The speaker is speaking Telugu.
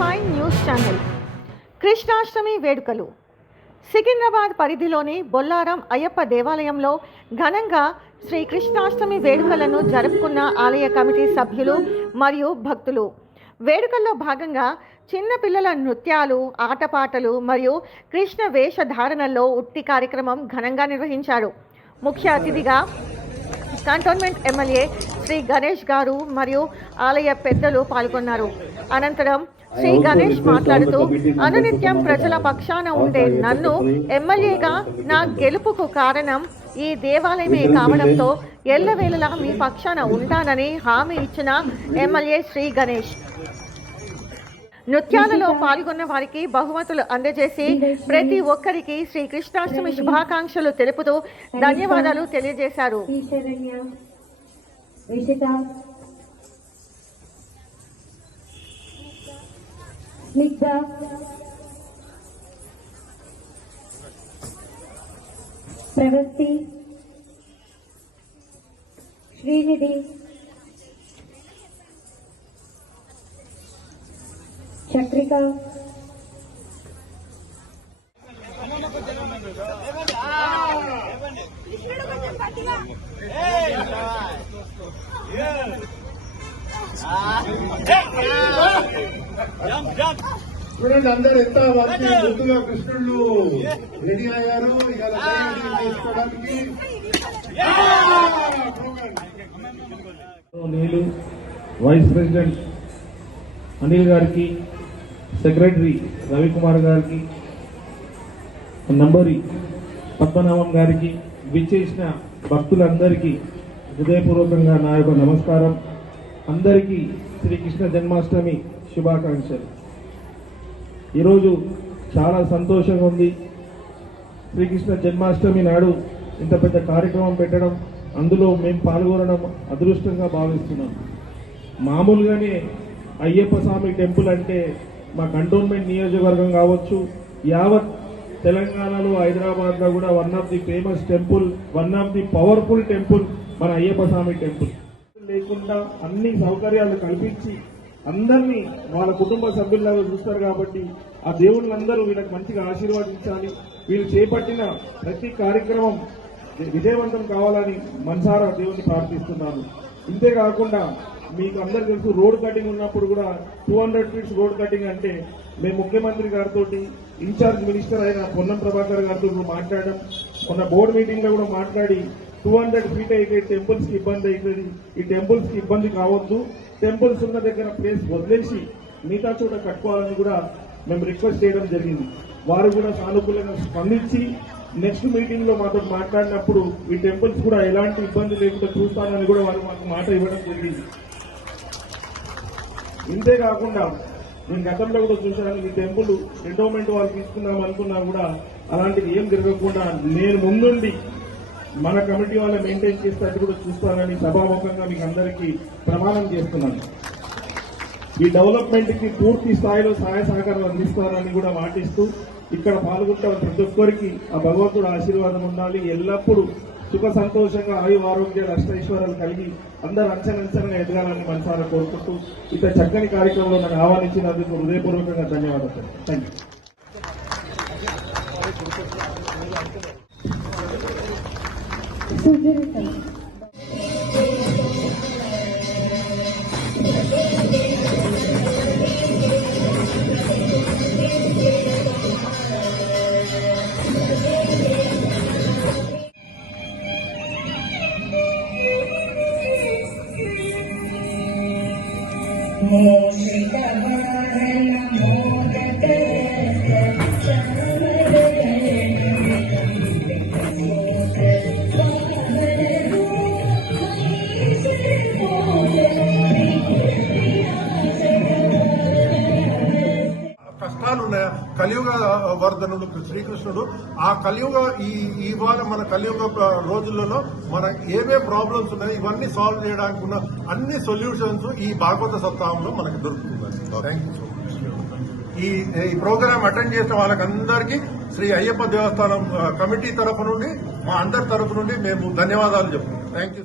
Fine news channel. కృష్ణాష్టమి వేడుకలు. సికింద్రాబాద్ పరిధిలోని బొల్లారం అయ్యప్ప దేవాలయంలో ఘనంగా శ్రీ కృష్ణాష్టమి వేడుకలను జరుపుకున్న ఆలయ కమిటీ సభ్యులు మరియు భక్తులు. వేడుకల్లో భాగంగా చిన్నపిల్లల నృత్యాలు ఆటపాటలు మరియు కృష్ణ వేషధారణలో ఉట్టి కార్యక్రమం ఘనంగా నిర్వహించారు. ముఖ్య అతిథిగా కంటోన్మెంట్ ఎమ్మెల్యే శ్రీ గణేష్ గారు మరియు ఆలయ పెద్దలు పాల్గొన్నారు. అనంతరం శ్రీ గణేష్ మాట్లాడుతూ అనునిత్యం ప్రజల పక్షాన ఉండే నన్ను ఎమ్మెల్యేగా నా గెలుపుకు కారణం ఈ దేవాలయమే కావడంతో ఎల్లవేళలా మీ పక్షాన ఉంటానని హామీ ఇచ్చిన ఎమ్మెల్యే శ్రీ గణేష్. నృత్యాలలో పాల్గొన్న వారికి బహుమతులు అందజేసి ప్రతి ఒక్కరికి శ్రీ కృష్ణాష్టమి శుభాకాంక్షలు తెలుపుతూ ధన్యవాదాలు తెలియజేశారు. लिखा प्रवृत्ति श्रीनिधि चक्रिका చూడండి అందరు ఎంత మంచి ముందుగా కృష్ణుళ్ళు. రెడీ అయ్యారు. దర్శనం చేసుకోవడానికి! నీలు వైస్ ప్రెసిడెంట్ అనిల్ గారికి సెక్రటరీ రవికుమార్ గారికి నంబరి పద్మనాభం గారికి విచ్చేసిన భక్తులందరికీ హృదయపూర్వకంగా నా యొక్క నమస్కారం. అందరికీ శ్రీకృష్ణ జన్మాష్టమి శుభాకాంక్షలు. ఈరోజు చాలా సంతోషంగా ఉంది. శ్రీకృష్ణ జన్మాష్టమి నాడు ఇంత పెద్ద కార్యక్రమం పెట్టడం అందులో మేము పాల్గొనడం అదృష్టంగా భావిస్తున్నాం. మామూలుగానే అయ్యప్ప స్వామి టెంపుల్ అంటే మా కంటోన్మెంట్ నియోజకవర్గం కావచ్చు యావత్ తెలంగాణలో హైదరాబాద్లో కూడా one of the famous temple one of the powerful temple మన అయ్యప్ప స్వామి టెంపుల్. లేకుండా అన్ని సౌకర్యాలు కల్పించి అందరినీ వాళ్ళ కుటుంబ సభ్యుల్లాగా చూస్తారు కాబట్టి ఆ దేవుళ్ళందరూ వీళ్ళకి మంచిగా ఆశీర్వదించాలి. వీళ్ళు చేపట్టిన ప్రతి కార్యక్రమం విజయవంతం కావాలని మనసారా దేవుని ప్రార్థిస్తున్నాను. ఇంతేకాకుండా మీకు అందరు తెలుసు రోడ్ కటింగ్ ఉన్నప్పుడు కూడా two hundred feet road cutting అంటే మేము ముఖ్యమంత్రి గారితో ఇన్ఛార్జ్ మినిస్టర్ అయిన పొన్నం ప్రభాకర్ గారితో మాట్లాడడం మొన్న బోర్డు మీటింగ్లో కూడా మాట్లాడి టూ హండ్రెడ్ ఫీట్ అయితే టెంపుల్స్కి ఇబ్బంది అవుతుంది. ఈ టెంపుల్స్కి ఇబ్బంది కావద్దు. టెంపుల్స్ ఉన్న దగ్గర ప్లేస్ వదిలేసి మిగతా చోట కట్టుకోవాలని కూడా మేము రిక్వెస్ట్ చేయడం జరిగింది. వారు కూడా సానుకూలంగా స్పందించి నెక్స్ట్ మీటింగ్లో మాతో మాట్లాడినప్పుడు ఈ టెంపుల్స్ కూడా ఎలాంటి ఇబ్బంది లేకుండా చూస్తానని కూడా వారు మాకు మాట ఇవ్వడం జరిగింది. ఇంతే కాకుండా నేను గతంలో కూడా చూశాను ఈ టెంపుల్ ఎండోమెంట్ వాళ్ళు తీసుకుందాం అనుకున్నా కూడా అలాంటిది ఏం జరగకుండా నేను ముందుండి మన కమిటీ వాళ్ళు మెయింటైన్ చేస్తే కూడా చూస్తానని సభాముఖంగా మీకు అందరికీ ప్రమాణం చేస్తున్నాను. ఈ డెవలప్మెంట్కి పూర్తి స్థాయిలో సహాయ సహకారం అందిస్తారని కూడా మాటిస్తూ ఇక్కడ పాల్గొంటే ప్రతి ఒక్కరికి ఆ భగవంతుడు ఆశీర్వాదం ఉండాలి. ఎల్లప్పుడూ సుఖ సంతోషంగా ఆయు ఆరోగ్యాలు అష్టైశ్వర్యాలు కలిగి అందరూ అంచనంచనగా ఎదగాలని మనసారా కోరుకుంటూ ఇంత చక్కని కార్యక్రమంలో నన్ను ఆహ్వానించినందుకు హృదయపూర్వకంగా ధన్యవాదాలు. Thank you Sugerita. Mo Shri Dharma కలియుగ వర్ధనుడు శ్రీకృష్ణుడు ఆ కలియుగ ఈ ఇవాళ మన కలియుగ రోజులలో మన ఏమేం ప్రాబ్లమ్స్ ఉన్నాయి ఇవన్నీ సాల్వ్ చేయడానికి ఉన్న అన్ని సొల్యూషన్స్ ఈ భాగవత సప్తాహంలో మనకు దొరుకుతుంది థ్యాంక్ యూ సో మచ్ ఈ ఈ ప్రోగ్రామ్ అటెండ్ చేసిన వాళ్ళకందరికీ శ్రీ అయ్యప్ప దేవస్థానం కమిటీ తరఫు నుండి మా అందరి తరఫు నుండి మేము ధన్యవాదాలు చెప్తున్నాం. Thank you